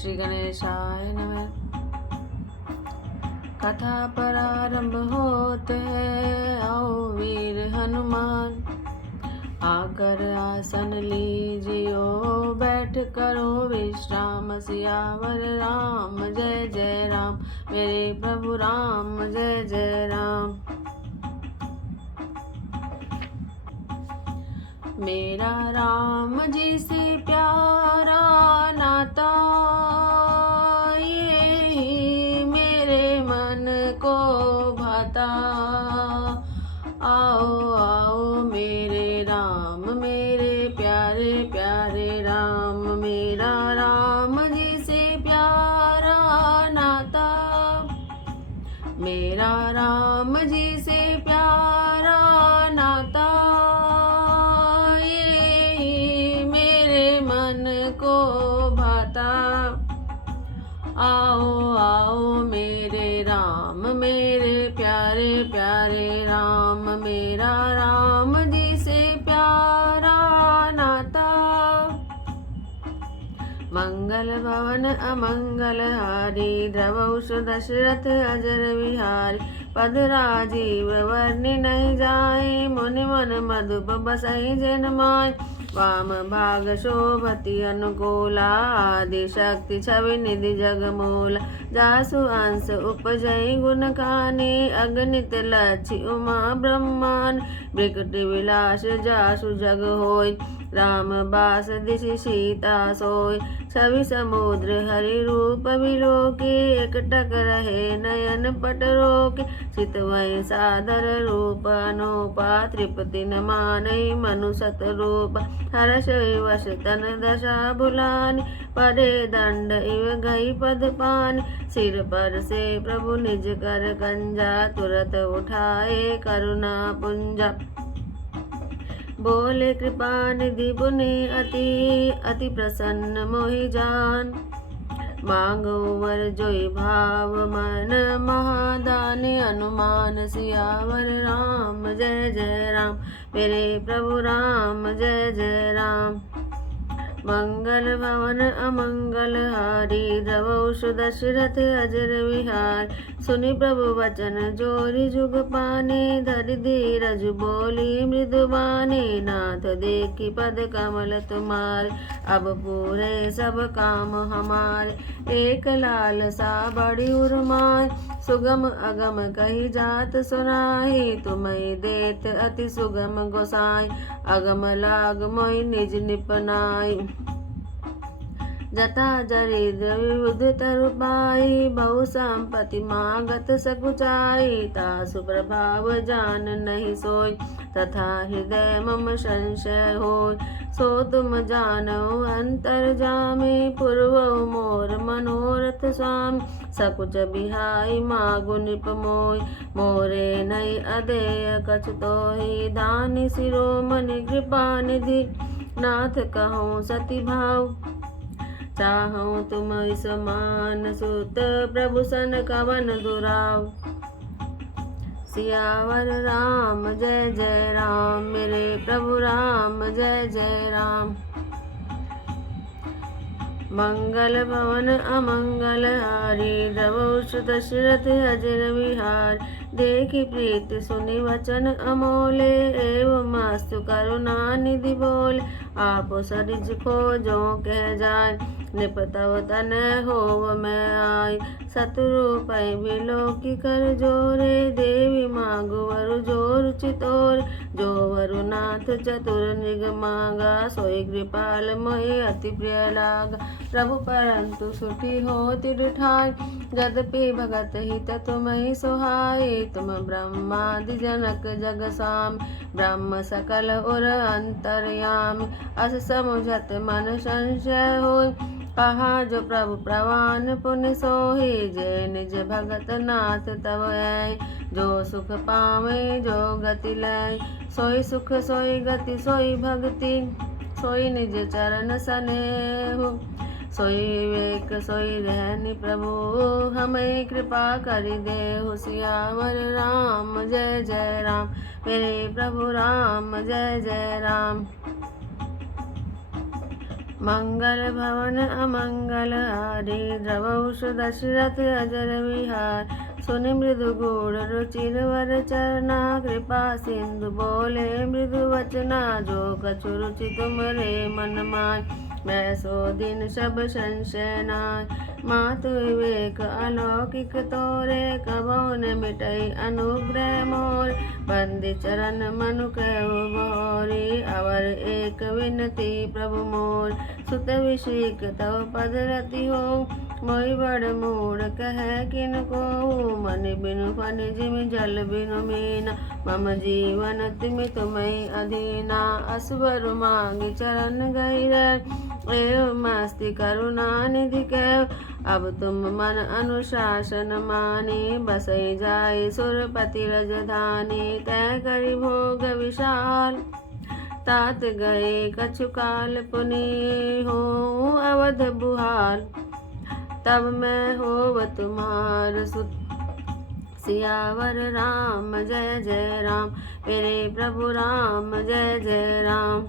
श्री गणेशाय नमः। कथा प्रारंभ होते आओ वीर हनुमान, आकर आसन लीजियो बैठ करो विश्राम। सियावर राम जय जय राम, मेरे प्रभु राम जय जय राम। मेरा राम जी से प्यारा नाता, ये मेरे मन को भाता। आओ आओ मेरे राम, मेरे प्यारे प्यारे राम। मेरा राम जी से प्यारा नाता, मेरा राम जी से प्यारा नाता। ये मेरे मन को भाता। आओ आओ मेरे राम, मेरे प्यारे प्यारे राम। मेरा राम जी से प्यारा नाता। मंगल भवन अमंगल हारी, द्रवौष दशरथ अजर विहारी। पद राजीव वर्णि नहीं जाए, मुनि मन मधुप बसई जन माय। वाम भाग शोभति अनुकूला, आदि शक्ति छवि निधि जग मूला। जासु अंश उपजई गुण खानी, अगणित लक्ष्य उमा ब्रह्मांड। बिकट विलास जासु जग होय, राम बास दिशि सीता सोय। छवि समुद्र हरि रूप बिलोके, एकटक रहे नयन पट रोके। चितवै सादर रूप अनूपा, तृप्ति न मानई मनु सत रूप। हर्ष विवश तन दशा भुलानी, परे दंड इव गई पद पानी। सिर पर से प्रभु निज कर कंजा, तुरत उठाए करुणा पुंजा। बोले कृपा निधि पुनि अति, अति प्रसन्न मोहि जान। मांगो वर जोई भाव मन, महादानी अनुमान। सियावर राम जय जय राम, मेरे प्रभु राम जय जय राम। मंगल भवन अमंगल हारी, द्रवौष दशरथ अजर विहार। सुनि प्रभु वचन जोरी जुग पाने, धरि धीरज बोली मृदुबानी। नाथ देखी पद कमल तुम्हारे, अब पूरे सब काम हमारे। एक लाल सा बड़ी उर्माय, सुगम अगम कही जात सुनाई। तुम्हें देत अति सुगम गोसाई, अगम लाग मोहि निज निपनाई। जटा दरिद्र विबुध तरु पाई, बहु संपत्ति मागत सकुचाई। तासु प्रभाव जान नहीं सोई, तथा हृदय मम संशय होय। सो तुम जानो अंतर्जामी, पूर्व मोर मनोरथ स्वामी। सकुच बिहाई मागु निप मोय, मोरे नई अदेय कछु तोहि। दानि शिरोमणि कृपा निधि, नाथ कहूँ सति भाव। चाहूँ तुम समान सुत, प्रभु सन कवन दुराव। सियावर राम जय जय राम, मेरे प्रभु राम जय जय राम। मंगल भवन अमंगल हारी, द्रवौष दशरथ अजर विहार। देखी प्रीति सुनि वचन अमोले, एवं अस्तु करुणा निधि बोले। आप सरिज खोजो कह जाय, निपतव तन होव मैं आय। शत्रुपै बिलोकी कर जोरे, देवी मागु वरु जोर चितोर। जो वरु नाथ चतुर निग मांगा, सोई कृपाल मोहि अति प्रिय लागा। प्रभु परंतु सुठी हो तिढ़ ठाय, यद्यपि भगत हित तुम्हि सोहाय। तुम ब्रह्मादि जनक जग स्वामी, ब्रह्म सकल उर अंतर्यामी। अस समुझत मन संशय होय, कहा जो प्रभु प्रवान पुनि सोहि। जय निज भगत नाथ तव ऐ, जो सुख पावे जो गति लय। सोई सुख सोई गति सोई भक्ति, सोई निज चरण सनेहु। सोई विवेक सोई रहनि प्रभु, हमें कृपा करि देहु। सियावर राम जय जय राम, मेरे प्रभु राम जय जय राम। मंगल भवन अमंगल हारी द्रवौष दशरथ अजर विहार सुनि मृदु गूढ़ रुचिर वर चरना कृपा सिंधु बोले मृदु वचना जो कछु रुचि तुमरे मन माय मैं सो दिन सब संशय नाय मातु विवेक अलौकिक तोरे कबौ न मिटई अनुग्रह मोर बंदी चरण मनु कहु मोरी अवर एक विनती प्रभु मोर सुत विषिक तव पद रति हो मोहि बड़ मूढ़ कह किन को मन बिनु फन जिम जल बिनु मीना मम जीवन तिमि तुम्हें अधीना असुवर मांगी चरण गहिर एव मस्ति करुणा निधि कैव अब तुम मन अनुशासन माने बसई जाय सुरपति रजधानी तय करि भोग विशाल तात गए कछु काल पुनि हो अवध बुहाल तब मैं होव तुम्हार सुत सियावर राम जय जय राम मेरे प्रभु राम जय जय राम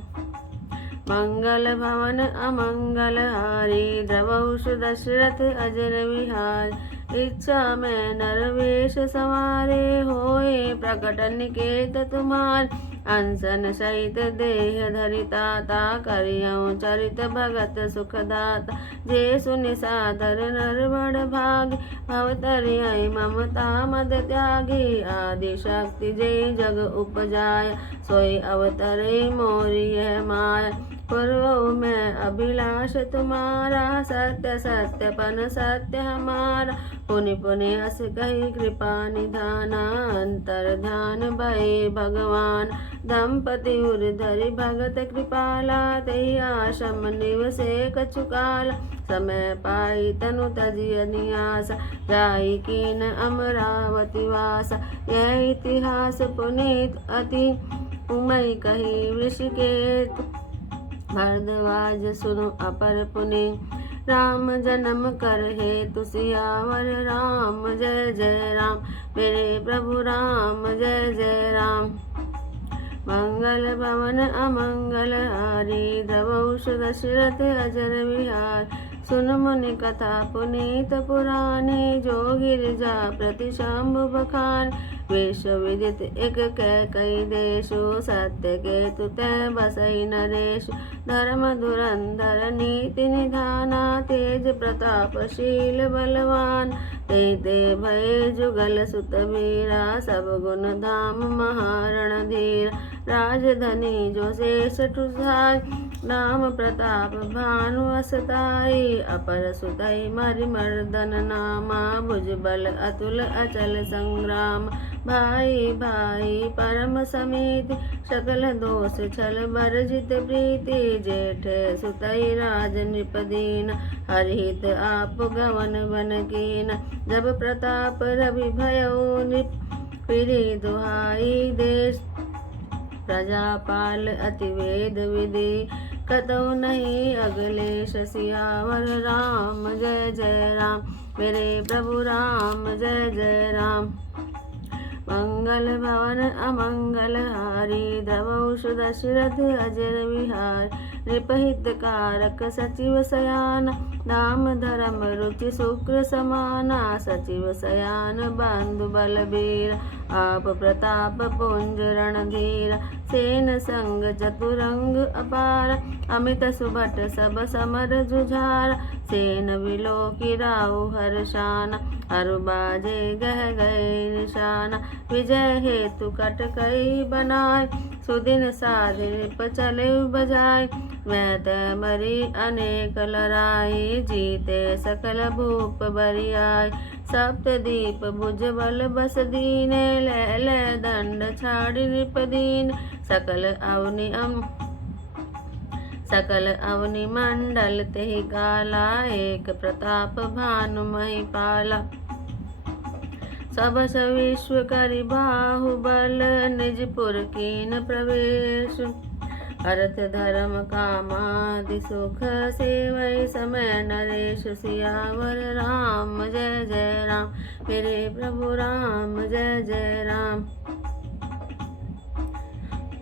मंगल भवन अमंगल हारी द्रवौष दशरथ अजर विहार इच्छा में नरवेश सवारे होए प्रकट निकेत तुम्हार अनसन सहित देह धरिता ता करियऊँ चरित भगत सुखदाता जे सुनि सादर नर बड़ भाग भवतरिय ममता मद त्यागी आदि शक्ति जे जग उपजाय सोई अवतरे मोरी यह माया पूर्व में अभिलाष तुम्हारा सत्य सत्यपन सत्य हमारा पुनि पुनि अस कही कृपा निधाना अंतर ध्यान भय भगवान दंपति उर्धरि भगत कृपाला तेहि आश्रम निवसे कछुकाला समय पाई तनु तजिय नियास जाई कीन अमरावती वास यह इतिहास पुनीत अति उमय कही ऋषिकेत भरद्वाज सुनो अपर पुनि राम जन्म कर हेतु सियावर राम जय जय राम मेरे प्रभु राम जय जय राम मंगल भवन अमंगल हारी द्रवौष दशरथ अजर विहार सुन मुनि कथा पुनीत पुराणे जो गिरिजा प्रति शंभु बखान विश्व विदित एक कह कई देशु सत्य के तुतः बसई नरेश धर्म धुरंधर नीति निधाना तेज प्रतापशील बलवान ते भय जुगल सुत वीरा सब गुण धाम महारण धीर राजधनी जो शेष ठुसाय नाम प्रताप भानु असताई अपर सुतई मरि मर्दन नामा भुजबल अतुल अचल संग्राम भाई भाई परम समिति सकल दोष छल बरजित प्रीति जेठ सुतई राज नृपदीन हरिहित आप गवन बन कीन जब प्रताप रवि भयो नृप फिरी दुहाई देश प्रजापाल अति वेद विधि कतौ नहीं अगले सियावर राम जय जय राम मेरे प्रभु राम जय जय राम मंगल भवन अमंगल हारी द्रवौष दशरथ अजर विहार नृपहित कारक सचिव सयान नाम धर्म रुचि शुक्र समाना सचिव सयान बंधु बलबीर आप प्रताप पुंज रणधीर सेन संग चतुरंग अपार अमित सुभट सब समर जुझार सेन विलोकी राहु हर्षान हरु बाजे गह गए निशाना विजय हेतु कट कई बनाए सुदिन साधि नृप चले बजाय मैं तय मरी अनेक लड़ाई जीते सकल भूप बरियाय सप्तदीप भुजबल बस दीने ले दंड छाड़ी नृपदीन सकल अवनि मंडल तेहि काला एक प्रताप भानु महिपाला सबस विश्व करि बाहुबल निजपुर कीन प्रवेश अर्थ धर्म कामादि सुख सेवै समय नरेश सियावर राम जय जय राम मेरे प्रभु राम जय जय राम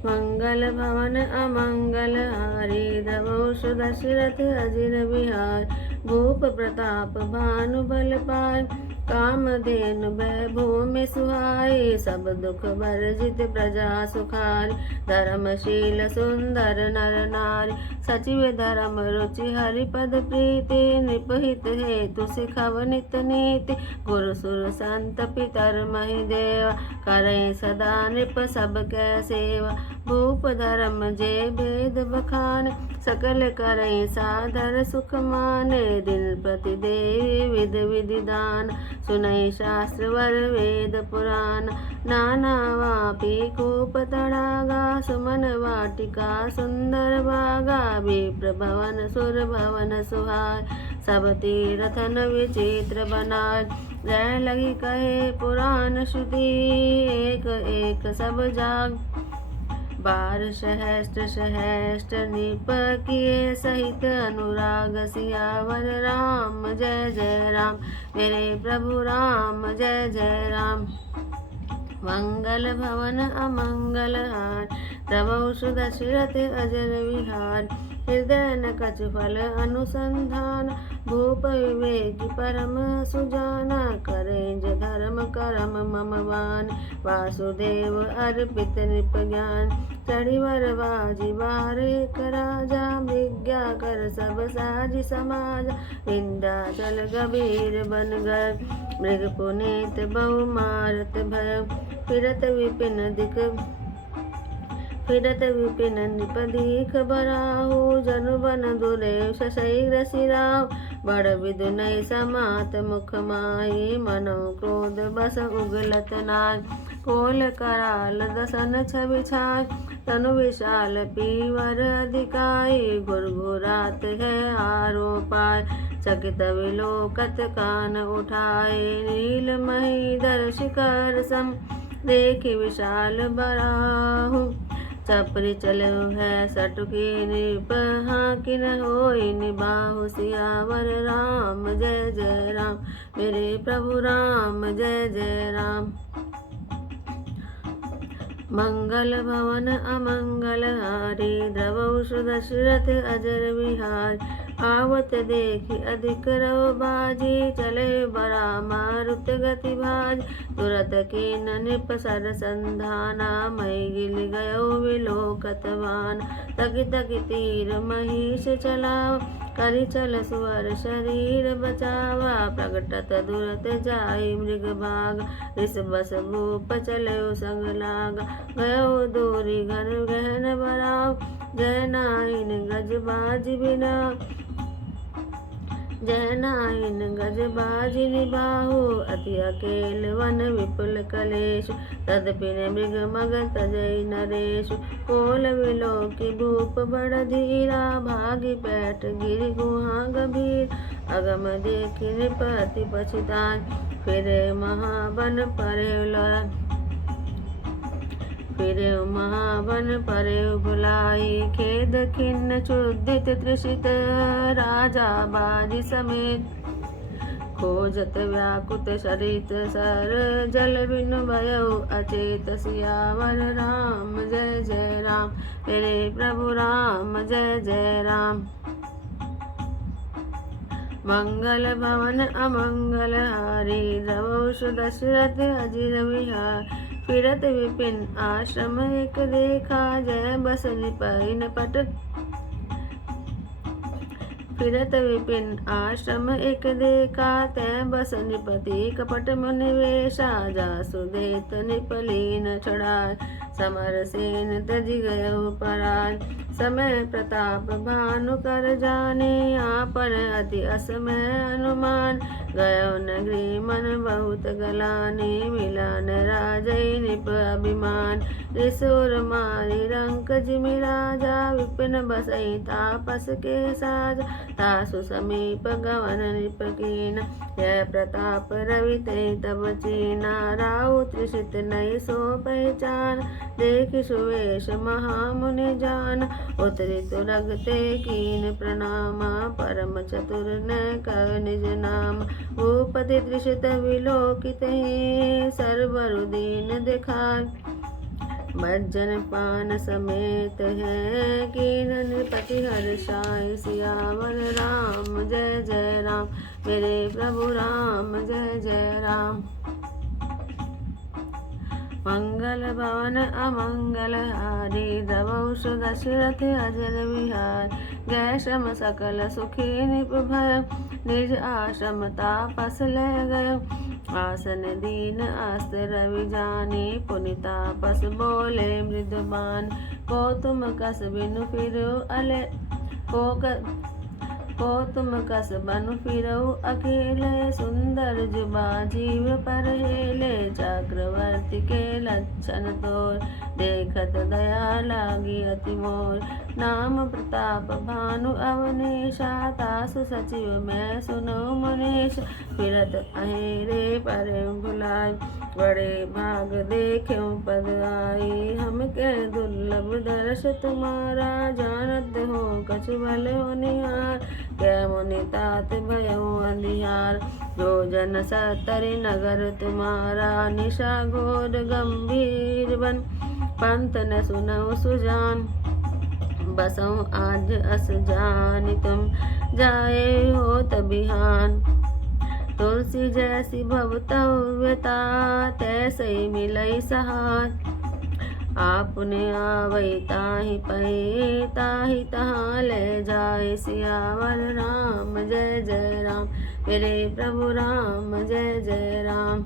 मंगल भवन अमंगल हारी द्रवौ दशरथ अजिर बिहार भूप प्रताप भानु बल पाय कामधेनु भूमि सुहाई सब दुख वर्जित प्रजा सुखारी धर्मशील सुंदर नर नारी सचिव धर्म रुचि हरिपद प्रीति निपहित हेतु सिखव नित नीति गुरु सुर संत पितर महि देवा करई सदा नृप सब कै सेवा भूप धर्म जय भेद बखान सकल करई सादर सुख माने दिन प्रति देवी विध विधि दान सुनई शास्त्र वर वेद पुराण नाना वापी कूप तड़ागा सुमन वाटिका सुंदर बागा विप्र भवन सुर भवन सुहाय सब तीर्थन विचित्र बनाय जय लगी कहे पुराण श्रुति एक एक सब जाग बार सहस्त्र निप किए सहित अनुराग सियावर राम जय जय राम मेरे प्रभु राम जय जय राम मंगल भवन अमंगल हार प्रभु दशरथ अजर विहार हृदय न कछ फल अनुसंधान भूप विवेक परम सुजाना करेंज धर्म करम मम वान वासुदेव अर्पित नृप ज्ञान चढ़िवर बाजी बार एक राजा विज्ञा कर सब साज समाज विंध्याचल गंभीर बन गए मृग पुनीत बहु मारत भय फिरत विपिन निपदीख बराहु जनु बन दुरेव शशैर सिराव बड़ विदु नय समात मुख माही मनो क्रोध बस उगलत नाय कोल कराल दसन छवि छाय तनु विशाल पीवर अधिकाई घुरघुरात है आरो पाय चकित विलोकत कान उठाए नील महीधर शिखर सम देखि विशाल बराहु चपरी चलो है सटुकी नृप हाकिन होई निबाहु सियावर राम जय जय राम मेरे प्रभु राम जय जय राम मंगल भवन अमंगल हारी द्रवौ दशरथ अजर विहार आवत देखि अधिक रव बाजी चले बड़ा मारुत गति भाज तुरत कीन नृप सर संधाना मई गिल गयो विलोकतवान तकि तकि तीर महिष चलाव करि चल सुअर शरीर बचावा प्रगटत दुरत जाई मृग भाग रिस बस भूप चलो संग लाग गयो दूरी घर गहन बराव जय नाइन गज बाज बिना जय नाइन गज बाजी निबाहु अति अकेल वन विपुल कलेश तदपिन मृग मग तजई नरेश कोल विलोकी भूप बड़ धीरा भागी पैठ गिरि गुहा गंभीर अगम देखि नृपति पछिताय फिरे महावन परे बुलाई खेद खिन्न चुदित त्रिषित राजा बाजी समेत खोजत व्याकुत सरित सर जल बिनु भयो अचेत सियावर राम जय जय राम मेरे प्रभु राम जय जय राम मंगल भवन अमंगल हारी द्रवौ दशरथ अजिर विहार फिरत विपिन आश्रम एक देखा जय बस निपहिन पट फिरत विपिन आश्रम एक देखा तय बस निपति कपट मुनिवेशा जासुदेत निपलीन छड़ाय समर सेन तजि गयो पराय समय प्रताप भानु कर जाने आपन अति असमय अनुमान गयो नगरी मन बहुत गलाने मिलन राजय निप अभिमान रिसुर मारी रंक जिमि राजा विपिन बसई तापस के साज तासु समीप गवन नृप कीन यह प्रताप रवि ते तब चीना राहु त्रिषित नई सो पहचान देख सुवेश महामुनि जान उतरी तुरगते कीन प्रणामा परम चतुर न कर निज नाम भूपति त्रिषित विलोकित सर्वरु दीन दिखाय भज्जन पान समेत है कीन नृपति हर्षाय। सियावर राम जय जय राम, मेरे प्रभु राम जय जय राम। मंगल भवन अमंगल हारी, द्रवौष दशरथ अजर विहार। गए श्रम सकल सुखी निप भय, निज आश्रम तापस ले गय। आसन दीन आस्त रवि जानी, पुनितापस बोले मृदुबान। को तुम कस बिनु फिरो अले, को तुम कस बनु फिरऊ अकेले। सुंदर जुबा जीव पर हेले, चक्रवर्ती के लक्षण तोर। देखत दया लागी अति मोर, नाम प्रताप भानु अवनीशा। तासु सचिव मैं सुनो मनीष, फिरत अहेरे पर भुलाय। बड़े भाग देख्यो पद आई, हम के दुर्लभ दर्श तुम्हारा। जानत हो कछु भल होनिहार, कै मुनि तात भयउ अंधियार। जो जन सतरि नगर तुम्हारा, निशा घोर गंभीर बन। पंत न सुनऊ सुजान, बसऊँ आज अस जानि तुम। जाए होत बिहान, तुलसी जैसी भवतव्यता। तैसे मिलई सहाय, आपने आवै ताहि पै। ताहि तहाँ ले जाए। सियावर राम जय जय राम, मेरे प्रभु राम जय जय राम।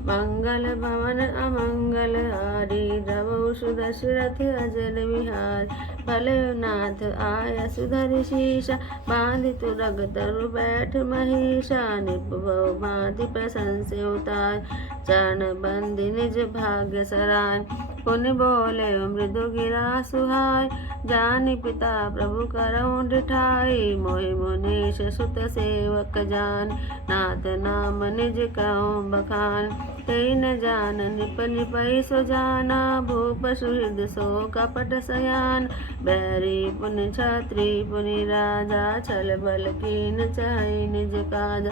मंगल भवन अमंगल हारी, द्रवौष दशरथ अजर विहार। भले नाथ आय सुधरि शीशा, बांधि तुरग तरु बैठ महिषा। निपभउ भांति प्रशंसे उतार, चरण बंधि निज भाग्य सराय। पुनि बोले मृदु गिरा सुहाय, जानि पिता प्रभु करऊँ डिठाई। मोहि मुनीश सुत सेवक जान, नाथ नाम निज कहूँ बखान। तेई न जान निप निपई सो जाना, भूप सुहृद सो कपट सयान। बैरी पुनि छत्री पुनि राजा, छल बल कीन चाहि निज काज।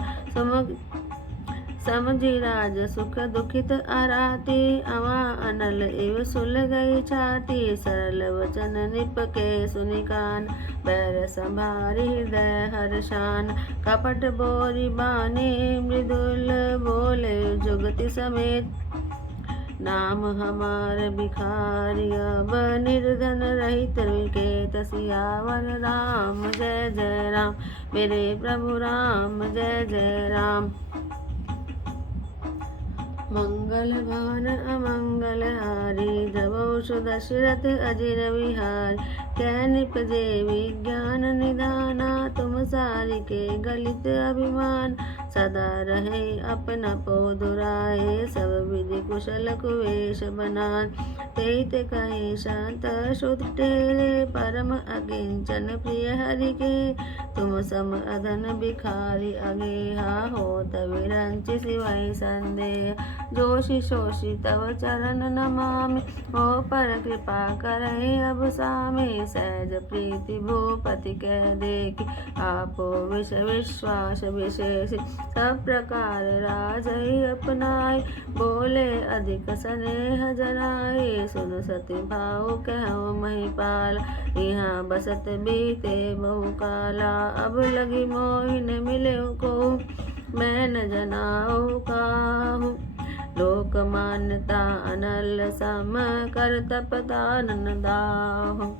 समझी राज सुख दुखित अराती, अवा अनल इव सुल गई छाती। सरल वचन निप के सुनि कान, बैर संभारी हृदय हर्षान। कपट बोरी बानी मृदुल, बोले जुगति समेत। नाम हमार भिखारी, अब निर्धन रहित विकेत। सियावर राम जय जय राम, मेरे प्रभु राम जय जय राम। मंगल भवन अमंगल हारी, द्रवौष दशरथ अजिर विहार। कै निपजे विज्ञान निधाना, तुम सारिके गलित अभिमान। सदा रहे अपना पोदुराए, सब विधि कुशल कुवेश बनान। तेत कहे शांत शुद्ध टेरे, परम अकिंचन प्रिय हरि के। तुम सम अधन भिखारी अगेहा, होत विरंच सिवै संदेह। जोशी शोषी तव चरण नमामि, हो पर कृपा करहि अब सामि। सहज प्रीति भूपति कह देखि, आपो विष विश्वास विशेष। सब प्रकार राजहि अपनाय, बोले अधिक स्नेह जनाय। सुन सति भाव कहु महिपाल, यहाँ बसत बीते बहु काला। अब लगी मोहि न मिलेउ कोहु, मैं न जनाऊ काहू। लोक मान्यता अनल सम, कर तपदानन दाहु।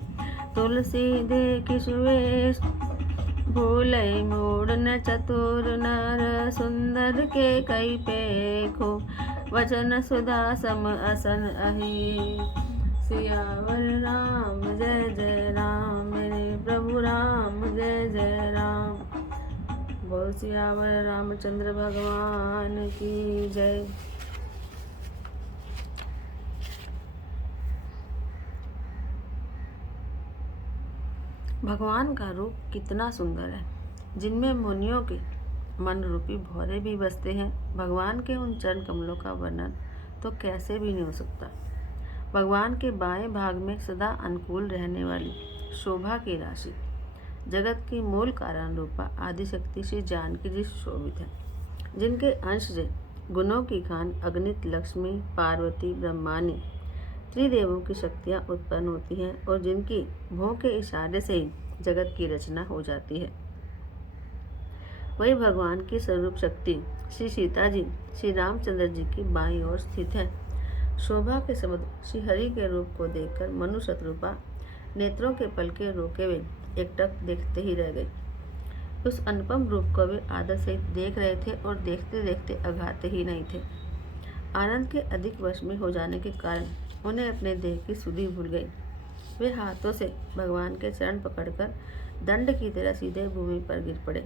तुलसी देखि सुवेश, भूलई मूढ़ न चतुर नर। सुंदर के कई पेखो, वचन सुधा सम असन अहि। सियावर राम जय जय राम, मेरे प्रभु राम जय जय राम। बोल सियावर रामचंद्र भगवान की जय। भगवान का रूप कितना सुंदर है, जिनमें मुनियों के मन रूपी भौरे भी बसते हैं। भगवान के उन चरण कमलों का वर्णन तो कैसे भी नहीं हो सकता। भगवान के बाएं भाग में सदा अनुकूल रहने वाली शोभा की राशि, जगत की मूल कारण रूपा आदिशक्ति श्री जानकी जी शोभित है। जिनके अंश से गुणों की खान अगणित लक्ष्मी, पार्वती, ब्रह्मानी, त्रिदेवों की शक्तियाँ उत्पन्न होती हैं और जिनकी भौं के इशारे से ही जगत की रचना हो जाती है। वही भगवान की स्वरूप शक्ति श्री सीता जी श्री रामचंद्र जी की बाईं ओर स्थित है। शोभा के समुद्र श्री हरि के रूप को देखकर मनु शत्रुपा नेत्रों के पलके रोके हुए एकटक देखते ही रह गए। उस अनुपम रूप को वे आदर से देख रहे थे और देखते देखते अघाते ही नहीं थे। आनंद के अधिक वश में हो जाने के कारण उन्हें अपने देह की सुधि भूल गई। वे हाथों से भगवान के चरण पकड़कर दंड की तरह सीधे भूमि पर गिर पड़े।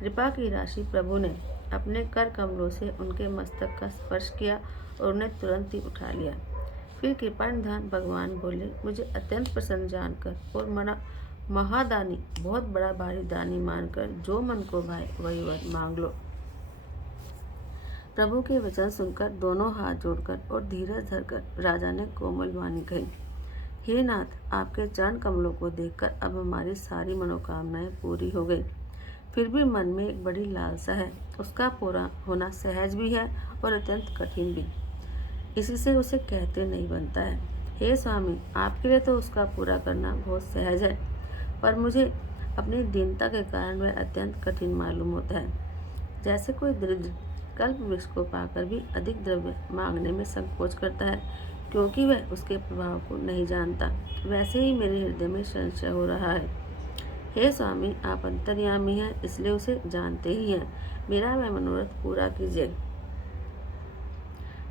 कृपा की राशि प्रभु ने अपने कर कमलों से उनके मस्तक का स्पर्श किया और उन्हें तुरंत ही उठा लिया। फिर कृपानिधान भगवान बोले, मुझे अत्यंत प्रसन्न जानकर और महादानी बहुत बड़ा भारी दानी मानकर जो मन को भाए वही वर मांग लो। प्रभु के वचन सुनकर दोनों हाथ जोड़कर और धीरज धरकर राजा ने कोमल वाणी कही, हे नाथ, आपके चरण कमलों को देखकर अब हमारी सारी मनोकामनाएं पूरी हो गई। फिर भी मन में एक बड़ी लालसा है, उसका पूरा होना सहज भी है और अत्यंत कठिन भी। इसी से उसे कहते नहीं बनता है। हे स्वामी, आपके लिए तो उसका पूरा करना बहुत सहज है, पर मुझे अपनी दीनता के कारण वह अत्यंत कठिन मालूम होता है। जैसे कोई दरिद्र कल्प वृक्ष को पाकर भी अधिक द्रव्य मांगने में संकोच करता है क्योंकि वह उसके प्रभाव को नहीं जानता, वैसे ही मेरे हृदय में संशय हो रहा है। हे स्वामी, आप अंतर्यामी हैं, इसलिए उसे जानते ही हैं। मेरा वह मनोरथ पूरा कीजिए।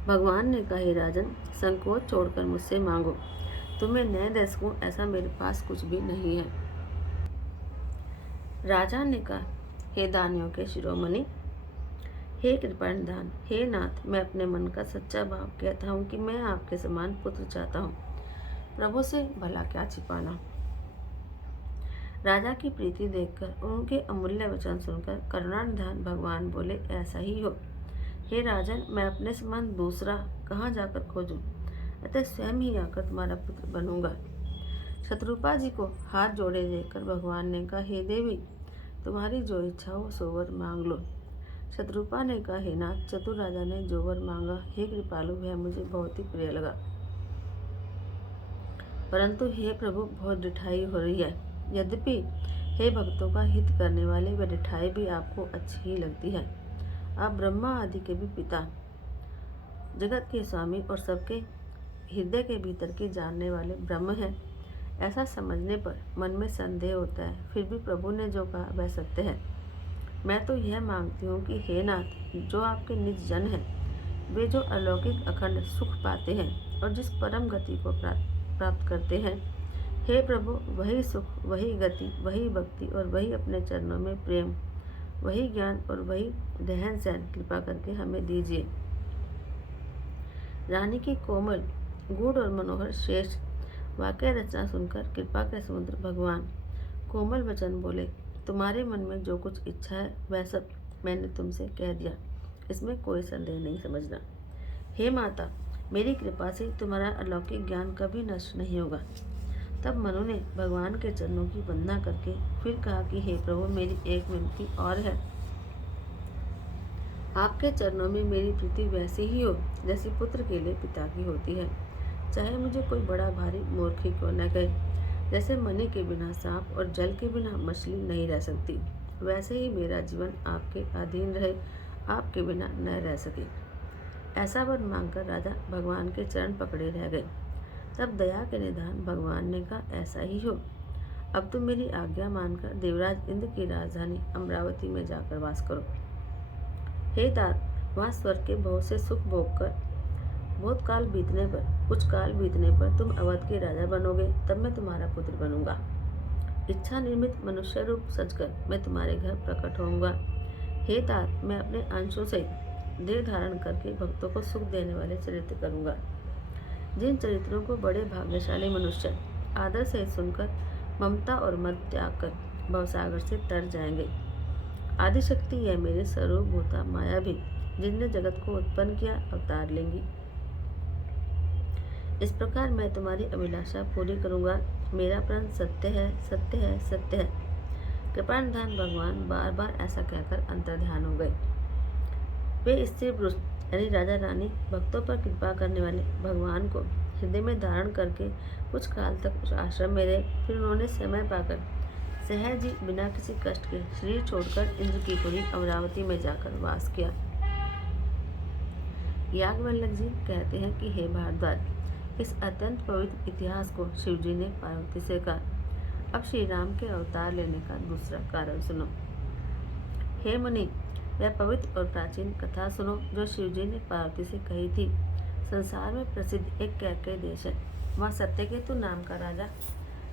भगवान ने कहा, हे राजन, संकोच छोड़कर मुझसे मांगो। तुम्हें न दे सकूं ऐसा मेरे पास कुछ भी नहीं है। राजा ने कहा, हे दानियों के शिरोमणि, हे कृपानिधान, हे नाथ, मैं अपने मन का सच्चा भाव कहता हूँ कि मैं आपके समान पुत्र चाहता हूँ। प्रभु से भला क्या छिपाना। राजा की प्रीति देखकर और उनके अमूल्य वचन सुनकर करुणानिधान भगवान बोले, ऐसा ही हो। हे राजन, मैं अपने समान दूसरा कहाँ जाकर खोजूं, अतः स्वयं ही आकर तुम्हारा पुत्र बनूंगा। शत्रुपा जी को हाथ जोड़े देखकर भगवान ने कहा, हे देवी, तुम्हारी जो इच्छा हो सो वर मांग लो। शत्रुपा ने कहा, हे नाथ, चतुर राजा ने जो वर मांगा, हे कृपालु, वह मुझे बहुत ही प्रिय लगा। परंतु हे प्रभु, बहुत डिठाई हो रही है। यद्यपि हे भक्तों का हित करने वाले, वह डिठाई भी आपको अच्छी ही लगती है। आप ब्रह्मा आदि के भी पिता, जगत के स्वामी और सबके हृदय के भीतर की जानने वाले ब्रह्म हैं। ऐसा समझने पर मन में संदेह होता है, फिर भी प्रभु ने जो कहा वह सत्य है। मैं तो यह मांगती हूँ कि हे नाथ, जो आपके निज जन हैं, वे जो अलौकिक अखंड सुख पाते हैं और जिस परम गति को प्राप्त करते हैं, हे प्रभु, वही सुख, वही गति, वही भक्ति और वही अपने चरणों में प्रेम, वही ज्ञान और वही रहन सहन कृपा करके हमें दीजिए। रानी की कोमल, गूढ़ और मनोहर श्रेष्ठ वाक्य रचना सुनकर कृपा के समुद्र भगवान कोमल वचन बोले, तुम्हारे मन में जो कुछ इच्छा है वह सब मैंने तुमसे कह दिया, इसमें कोई संदेह नहीं समझना। हे माता, मेरी कृपा से तुम्हारा अलौकिक ज्ञान कभी नष्ट नहीं होगा। तब मनु ने भगवान के चरणों की वंदना करके फिर कहा कि हे प्रभु, मेरी एक विनती और है। आपके चरणों में मेरी प्रीति वैसी ही हो जैसी पुत्र के लिए पिता की होती है, चाहे मुझे कोई बड़ा भारी मूर्ख ही क्यों न कहे। जैसे मणि के बिना सांप और जल के बिना मछली नहीं रह सकती, वैसे ही मेरा जीवन आपके अधीन रहे, आपके बिना न रह सके। ऐसा वर मांगकर राजा भगवान के चरण पकड़े रह गए। तब दया के निधान भगवान ने कहा, ऐसा ही हो। अब तुम मेरी आज्ञा मानकर देवराज इंद्र की राजधानी अमरावती में जाकर वास करो। हे तात, वहाँ स्वर्ग के बहुत से सुख भोग कर कुछ काल बीतने पर तुम अवध के राजा बनोगे, तब मैं तुम्हारा पुत्र बनूंगा। इच्छा निर्मित मनुष्य रूप सजकर मैं तुम्हारे घर प्रकट होऊंगा। हे तात, मैं अपने अंशों से देह धारण करके भक्तों को सुख देने वाले चरित्र करूंगा, जिन चरित्रों को बड़े भाग्यशाली मनुष्य आदर से सुनकर ममता और मद त्याग कर भवसागर से तर जाएंगे। आदिशक्ति यह मेरे स्वरूप भूता माया भी, जिनने जगत को उत्पन्न किया, अवतार लेंगी। इस प्रकार मैं तुम्हारी अभिलाषा पूरी करूंगा। मेरा प्रण सत्य है, सत्य है, सत्य है। कृपानिधान भगवान बार बार ऐसा कहकर अंतर्ध्यान हो गए। वे स्त्री पुरुष यानी राजा रानी भक्तों पर कृपा करने वाले भगवान को हृदय में धारण करके कुछ काल तक उस आश्रम में रहे। फिर उन्होंने समय पाकर सहज ही बिना किसी कष्ट के शरीर छोड़कर इंद्र की पुरी अमरावती में जाकर वास किया। याज्ञवल्क्य जी कहते हैं कि हे भारद्वाज, इस अत्यंत पवित्र इतिहास को शिवजी ने पार्वती से कहा। अब श्री राम के अवतार लेने का दूसरा कारण सुनो। हे मुनि, वह पवित्र और प्राचीन कथा सुनो जो शिवजी ने पार्वती से कही थी। संसार में प्रसिद्ध एक कैकेय देश है। वहाँ सत्यकेतु नाम का राजा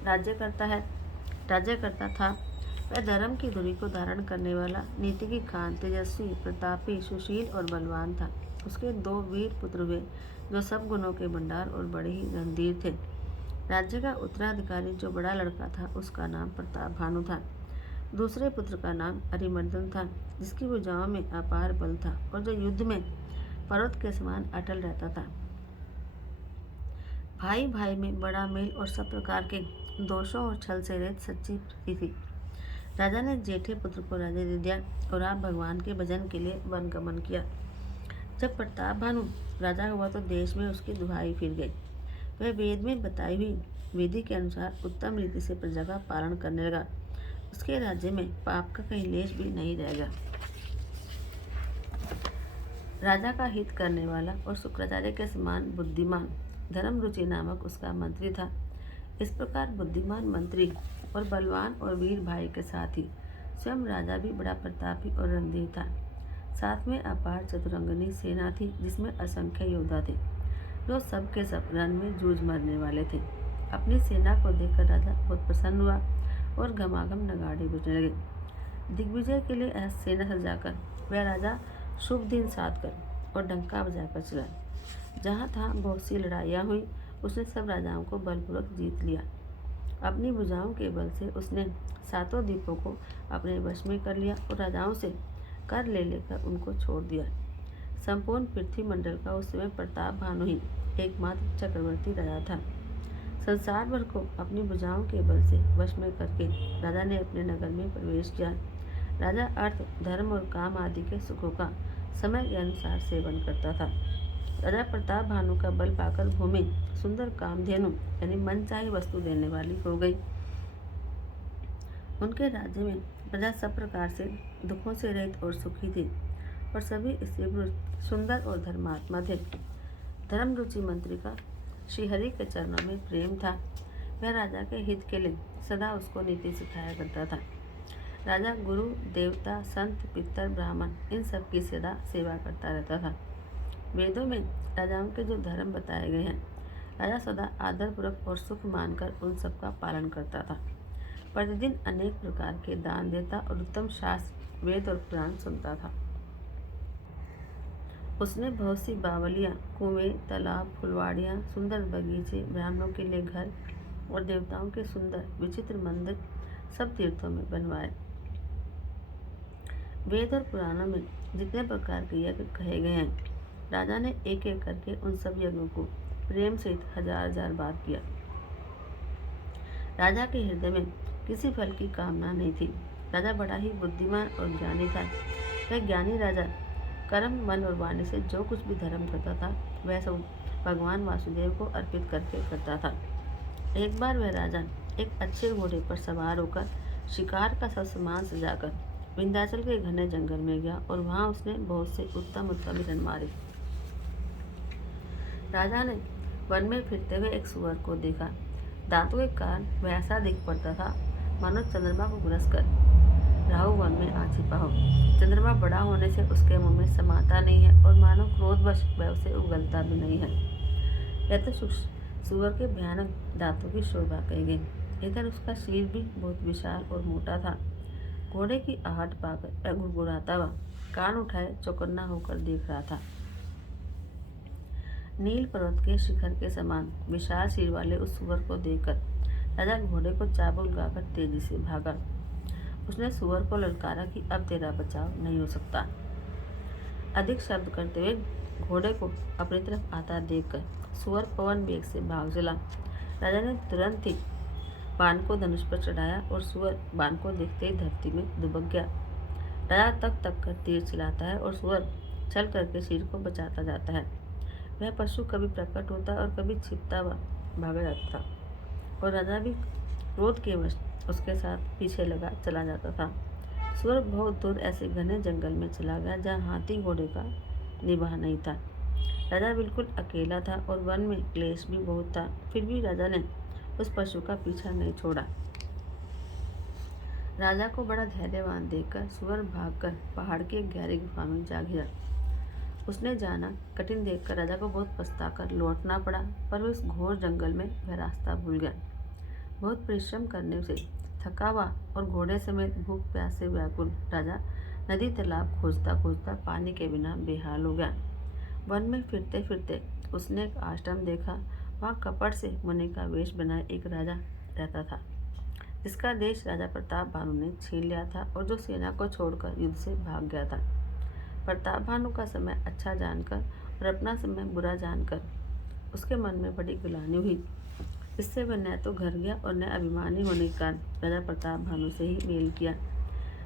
राज्य करता था। वह धर्म की धुरी को धारण करने वाला, नीति की खान, तेजस्वी, प्रतापी, सुशील और बलवान था। उसके 2 वीर पुत्र हुए जो सब गुणों के भंडार और बड़े ही रणधीर थे। राज्य का उत्तराधिकारी जो बड़ा लड़का था उसका नाम प्रताप भानु था। दूसरे पुत्र का नाम अरिमर्दन था, जिसकी भुजाओं में अपार बल था और जो युद्ध में पर्वत के समान अटल रहता था। भाई भाई में बड़ा मेल और सब प्रकार के दोषों और छल से रहित सच्ची प्रीति थी। राजा ने जेठे पुत्र को राज्य दे दिया और आप भगवान के भजन के लिए वन गमन किया। जब प्रताप भानु राजा हुआ तो देश में उसकी दुहाई फिर गई। वह वेद में बताई हुई विधि के अनुसार उत्तम रीति से प्रजा का पालन करने लगा। उसके राज्य में पाप का कहीं लेश भी नहीं रहेगा। राजा का हित करने वाला और शुक्राचार्य के समान बुद्धिमान धर्मरुचि नामक उसका मंत्री था। इस प्रकार बुद्धिमान मंत्री और बलवान और वीर भाई के साथ ही स्वयं राजा भी बड़ा प्रतापी और रणधीर था। साथ में अपार चतुरंगनी सेना थी, जिसमें असंख्य योद्धा थे जो सब के सब रण में जूझ मरने वाले थे। अपनी सेना को देखकर राजा बहुत प्रसन्न हुआ और घमाघम नगाड़े बजने लगे। दिग्विजय के लिए सेना सजाकर वह राजा शुभ दिन साध कर और डंका बजाकर चला। जहाँ तहाँ बहुत सी लड़ाइयाँ हुई, उसने सब राजाओं को बलपूर्वक जीत लिया। अपनी भुजाओं के बल से उसने 7 द्वीपों को अपने वश में कर लिया और राजाओं से कर ले लेकर उनको छोड़ दिया। संपूर्ण पृथ्वी मंडल का उस समय प्रताप भानु ही एकमात्र चक्रवर्ती राजा था। संसार भर को अपनी भुजाओं के बल से वश में करके राजा ने अपने नगर में प्रवेश किया। राजा अर्थ, धर्म और काम आदि के सुखों का समय के अनुसार सेवन करता था। राजा प्रताप भानु का बल पाकर भूमि सुंदर कामधेनु यानी मनचाही वस्तु देने वाली हो गई। उनके राज्य में प्रजा सब प्रकार से दुखों से रहित और सुखी थी और सभी स्त्री पुरुष सुंदर और धर्मात्मा थे। धर्म रुचि मंत्री का श्रीहरि के चरणों में प्रेम था। वह राजा के हित के लिए सदा उसको नीति सिखाया करता था। राजा गुरु, देवता, संत, पितर, ब्राह्मण इन सब की सदा सेवा करता रहता था। वेदों में राजाओं के जो धर्म बताए गए हैं, राजा सदा आदरपूर्वक और सुख मानकर उन सब का पालन करता था। प्रतिदिन अनेक प्रकार के दान देता और उत्तम शास्त्र, वेद और पुराण सुनता था। उसने बहुत सी बावलियाँ, कुएं, तालाब, फुलवाड़ियाँ, सुंदर बगीचे, ब्राह्मणों के लिए घर और देवताओं के सुंदर विचित्र मंदिर सब तीर्थों में बनवाए। वेद और पुराणों में जितने प्रकार के यज्ञ कहे गए हैं, राजा ने एक एक करके उन सब यज्ञों को प्रेम सहित 1000 बार किया। राजा के हृदय में किसी फल की कामना नहीं थी। राजा बड़ा ही बुद्धिमान और ज्ञानी था। वह ज्ञानी राजा कर्म, मन और वाणी से जो कुछ भी धर्म करता था, वह सब भगवान वासुदेव को अर्पित करके करता था। एक बार वह राजा एक अच्छे घोड़े पर सवार होकर शिकार का सब सामान सजाकर विंध्याचल के घने जंगल में गया और वहां उसने बहुत से उत्तम हिरण मारे। राजा ने वन में फिरते हुए एक सुअर को देखा। दांतों के कारण वह ऐसा दिख पड़ता था मानो चंद्रमा को ग्रस कर राहु वन में आ छिपा हो। चंद्रमा बड़ा होने से उसके मुंह में समाता नहीं है और मानो क्रोधवश वह उसे उगलता भी नहीं है। यह तो सुअर के भयानक दांतों की शोभा कही गई। इधर उसका शरीर भी बहुत विशाल और मोटा था। घोड़े की आहट पाकर वह गुड़गुड़ाता हुआ कान उठाए चौकन्ना होकर देख रहा था। नील पर्वत के शिखर के समान विशाल सिर वाले उस सुअर को देखकर राजा घोड़े को चाबुक लगाकर तेजी से भागा। उसने सुअर को ललकारा कि अब तेरा बचाव नहीं हो सकता। अधिक शब्द करते हुए घोड़े को अपनी तरफ आता देखकर सुअर पवन वेग से भाग चला। राजा ने तुरंत ही बाण को धनुष पर चढ़ाया और सुअर बाण को देखते ही धरती में दुबक गया। राजा तक तक कर तीर चलाता है और सुअर चल करके सिर को बचाता जाता है। वह पशु कभी प्रकट होता और कभी छिपता हुआ भागा जाता था, और राजा भी क्रोध के वश उसके साथ पीछे लगा चला जाता था। सुअर बहुत दूर ऐसे घने जंगल में चला गया जहाँ हाथी घोड़े का निवाह नहीं था। राजा बिल्कुल अकेला था और वन में क्लेश भी बहुत था। फिर भी राजा ने उस पशु का पीछा नहीं छोड़ा। राजा को बड़ा धैर्यवान देखकर सुअर भागकर पहाड़ की एक गहरी गुफा में जा गिरा। उसने जाना कठिन देखकर राजा को बहुत पछताकर लौटना पड़ा, पर उस घोर जंगल में वह रास्ता भूल गया। बहुत परिश्रम करने से थका हुआ और घोड़े समेत भूख प्यास से व्याकुल राजा नदी तालाब खोजता खोजता पानी के बिना बेहाल हो गया। वन में फिरते फिरते उसने एक आश्रम देखा। वहाँ कपट से मुनि का वेश बनाए एक राजा रहता था, जिसका देश राजा प्रताप भानु ने छीन लिया था और जो सेना को छोड़कर युद्ध से भाग गया था। प्रताप भानु का समय अच्छा जानकर और अपना समय बुरा जानकर उसके मन में बड़ी गिलानी हुई। इससे वह न तो घर गया और न अभिमानी होने के कारण राजा प्रताप भानु से ही मेल किया।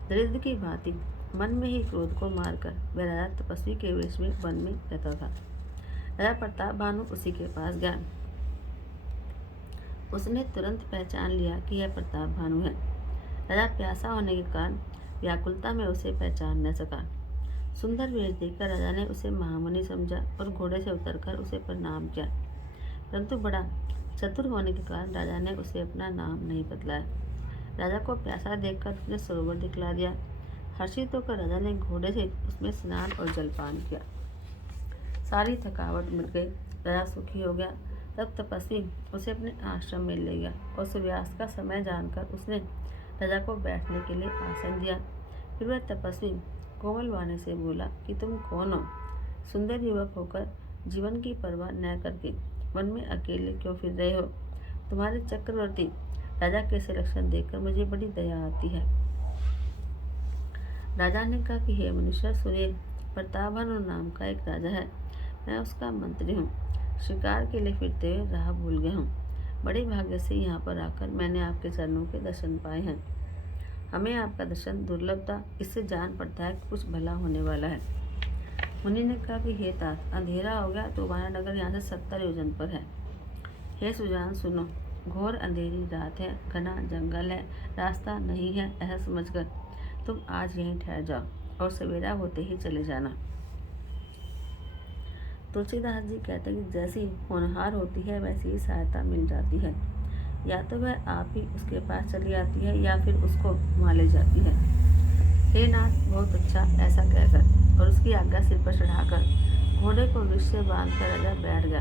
दरिद्र की भांति मन में ही क्रोध को मारकर वह राजा तपस्वी के वेश में वन में रहता था। राजा प्रताप भानु उसी के पास गया। उसने तुरंत पहचान लिया कि यह प्रताप भानु है। राजा प्यासा होने के कारण व्याकुलता में उसे पहचान न सका। सुंदर वेश देखकर राजा ने उसे महामुनि समझा और घोड़े से उतरकर उसे प्रणाम किया, परंतु बड़ा चतुर होने के कारण राजा ने उसे अपना नाम नहीं बदलाया। राजा को प्यासा देखकर उसने सरोवर दिखला दिया। हर्षित होकर राजा ने घोड़े से उसमें स्नान और जलपान किया। सारी थकावट मिट गई। राजा सुखी हो गया। तब तपस्वी उसे अपने आश्रम में ले गया और सूर्यास्त का समय जानकर उसने राजा को बैठने के लिए आसन दिया। फिर वह तपस्वी कोमल वाणी से बोला कि तुम कौन हो? सुंदर युवक होकर जीवन की परवाह न करके वन में अकेले क्यों फिर रहे हो? तुम्हारे चक्रवर्ती राजा के से लक्षण देखकर मुझे बड़ी दया आती है। राजा ने कहा कि हे मनुष्य सुनिए, प्रताप भानु नाम का एक राजा है। मैं उसका मंत्री हूँ। शिकार के लिए फिरते हुए राह भूल गया हूँ। बड़े भाग्य से यहाँ पर आकर मैंने आपके चरणों के दर्शन पाए हैं। हमें आपका दर्शन दुर्लभ था, इससे जान पड़ता है कि कुछ भला होने वाला है। मुनि ने कहा कि हे तात, अंधेरा हो गया तो तुम्हारा नगर यहाँ से 70 योजन पर है। हे सुजान सुनो, घोर अंधेरी रात है, घना जंगल है, रास्ता नहीं है, ऐसा समझकर तुम आज यहीं ठहर जाओ और सवेरा होते ही चले जाना। तुलसीदास जी कहते हैं कि जैसी होनहार होती है वैसी ही सहायता मिल जाती है। या तो वह आप ही उसके पास चली आती है या फिर उसको वहाँ ले जाती है। हे नाथ, बहुत अच्छा, ऐसा कहकर और उसकी आज्ञा सिर पर चढ़ाकर घोड़े को वृक्ष से बांधकर राजा बैठ गया।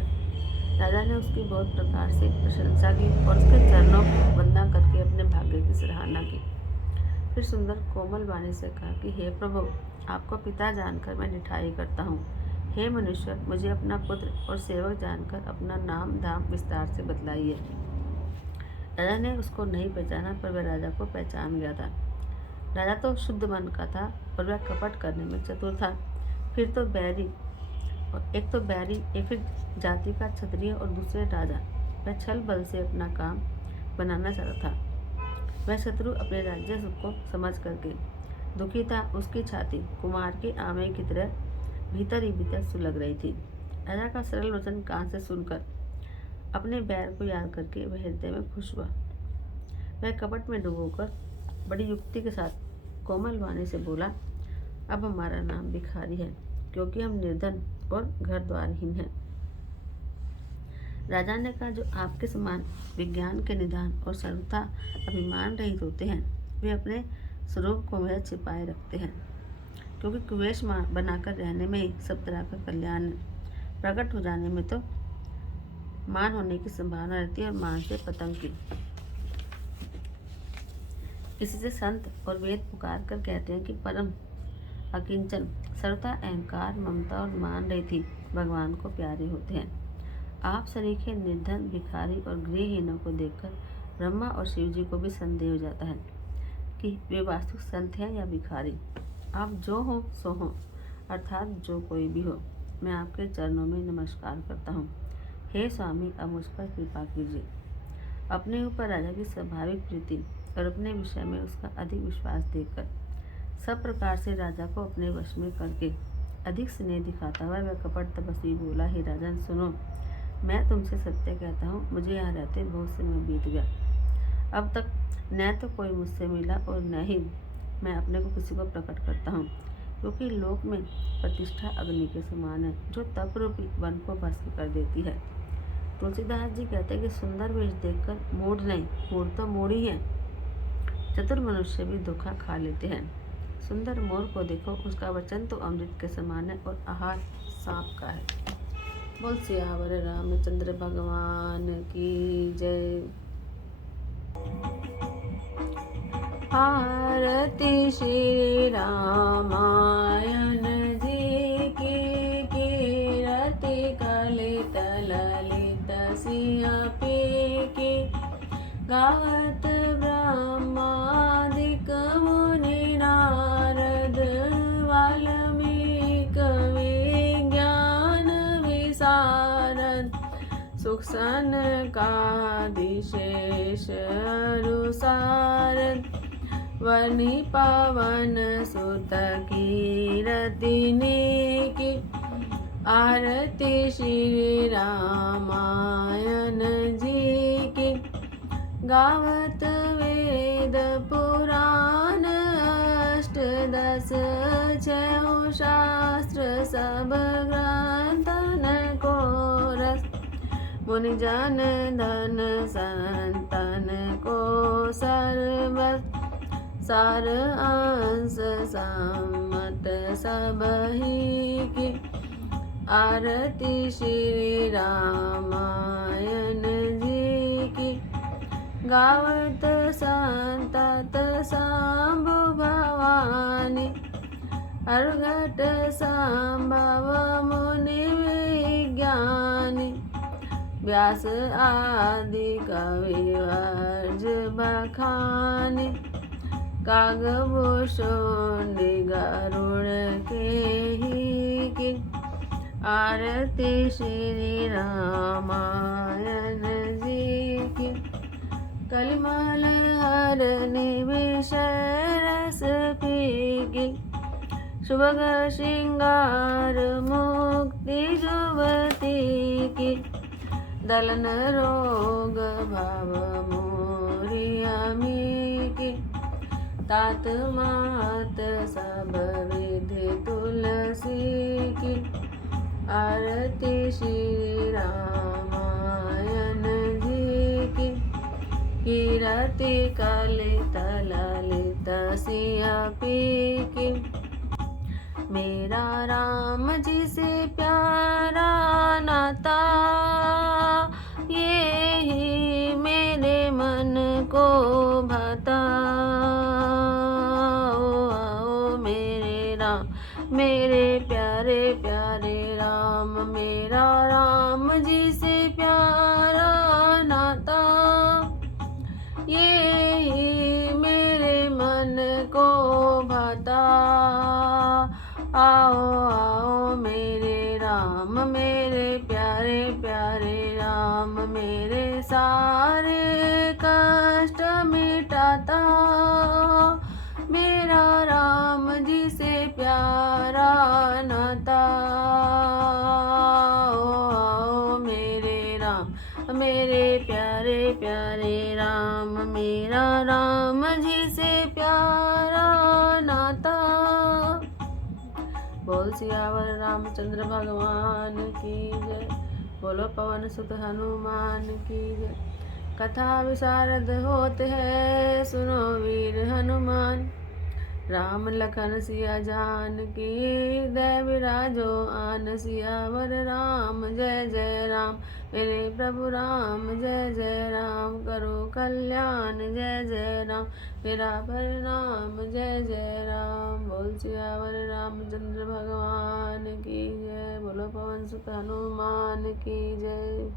राजा ने उसकी बहुत प्रकार से प्रशंसा की और उसके चरणों को वंदना करके अपने भाग्य की सराहना की। फिर सुंदर कोमल वाणी से कहा कि हे प्रभु, आपको पिता जानकर मैं निठाई करता हूँ। हे मनुष्य, मुझे अपना पुत्र और सेवक जानकर अपना नाम धाम विस्तार से बतलाइए। राजा ने उसको नहीं पहचाना, पर वह राजा को पहचान गया था। राजा तो शुद्ध मन का था और वह कपट करने में चतुर था। एक तो बैरी एक फिर जाति का क्षत्रिय और दूसरे राजा। वह छल बल से अपना काम बनाना चाहता था। वह शत्रु अपने राज्य सुख को समझ करके दुखी था। उसकी छाती कुमार के आमे की तरह भीतर ही भीतर सुलग रही थी। राजा का सरल वचन कान से सुनकर अपने बैर को याद करके वह हृदय में खुश हुआ। वह कपट में डूबोकर बड़ी युक्ति के साथ कोमल वाणी से बोला, अब हमारा नाम भिखारी है, क्योंकि हम निर्धन और घर द्वारहीन हैं। राजा ने कहा, जो आपके समान विज्ञान के निदान और सर्वथा अभिमान रहित होते हैं, वे अपने स्वरूप को वह छिपाए रखते हैं, क्योंकि कुवेश बनाकर रहने में ही सब तरह का कल्याण है। प्रकट हो जाने में तो मान होने की संभावना रहती है और मान से पतंग की। इसी से संत और वेद पुकार कर कहते हैं कि परम अकिंचन सर्वथा अहंकार ममता और मान रहित ही भगवान को प्यारे होते हैं। आप सरीखे निर्धन भिखारी और गृहहीनों को देखकर ब्रह्मा और शिव जी को भी संदेह हो जाता है कि वे वास्तविक संत हैं या भिखारी। आप जो हो सो हो, अर्थात जो कोई भी हो, मैं आपके चरणों में नमस्कार करता हूँ। हे स्वामी, अब मुझ पर कृपा कीजिए। अपने ऊपर राजा की स्वाभाविक प्रीति और अपने विषय में उसका अधिक विश्वास देखकर सब प्रकार से राजा को अपने वश में करके अधिक स्नेह दिखाता हुआ वह कपट तपस्वी बोला, हे राजन सुनो, मैं तुमसे सत्य कहता हूँ, मुझे यहाँ रहते बहुत समय बीत गया। अब तक न तो कोई मुझसे मिला और न ही मैं अपने को किसी को प्रकट करता हूँ, क्योंकि लोक में प्रतिष्ठा अग्नि के समान है, जो तप रूपी वन को भस्म कर देती है। तुलसीदास जी कहते हैं कि सुंदर वेश देखकर मूढ़ नहीं, मूढ़ तो मूढ़ ही है, चतुर मनुष्य भी धोखा खा लेते हैं। सुंदर मोर को देखो, उसका वचन तो अमृत के समान है और आहार सांप का है। बोल सियावर रामचंद्र भगवान की जय। आरती श्री रामायण जी की, कीरति कलित ललित सिया पी की, गावत ब्रह्मादिक मुनि नारद, वाल्मीकि विज्ञान विशारद, सुख सनकादिशेष अनुसारद, वनि पवन सुत कीरतिनी की, आरती श्री रामायण जी की, गावत वेद पुराण अष्टदश छह शास्त्र सब ग्रंथन को रस, मुनि जन धन संतन को सर्वस, सार अंश सम्मत सब ही की, आरती श्री रामायण जी की, गावत संतत शंभु भवानी, अर्घट संभव मुनि विज्ञानी, व्यास आदि कवि वर्ज बखानी, कागभूषण गरुड़ के ही की, आरती श्री रामायण जी की, कलिमल हरनि विषय रस पीकी, शुभ श्रृंगार मुक्ति युवती की, दलन रोग भव मोरी अमी की, तात मात सब विधि तुलसी की, आरती श्री रामायण जी की, कीरति कलित ललित सिया पी की, मेरा राम जी से प्यारा नाता, ये ही मेरे मन को भाता। ओ आओ मेरे राम, मेरे प्यारे प्यारे राम, मेरा राम जी से प्यारा नाता, ये ही मेरे मन को भाता। आओ आओ मेरे राम, मेरे प्यारे प्यारे राम, मेरे सारे कष्ट मिटाता, मेरा राम जी से प्यारा नाता। आओ मेरे राम, मेरे प्यारे प्यारे राम, मेरा राम जी से प्यारा नाता। बोल सियावर रामचंद्र भगवान की जय। बोलो पवन सुत हनुमान की जय। कथा विशारद होते हैं, सुनो वीर हनुमान। राम लखन सिया जान की, हृदय विराजो आन। सियावर राम जय जय राम, मेरे प्रभु राम जय जय राम। करो कल्याण जय जय राम, मेरा परिणाम जय जय राम। बोल सियावर रामचंद्र भगवान की जय। बोलो पवन सुत हनुमान की जय।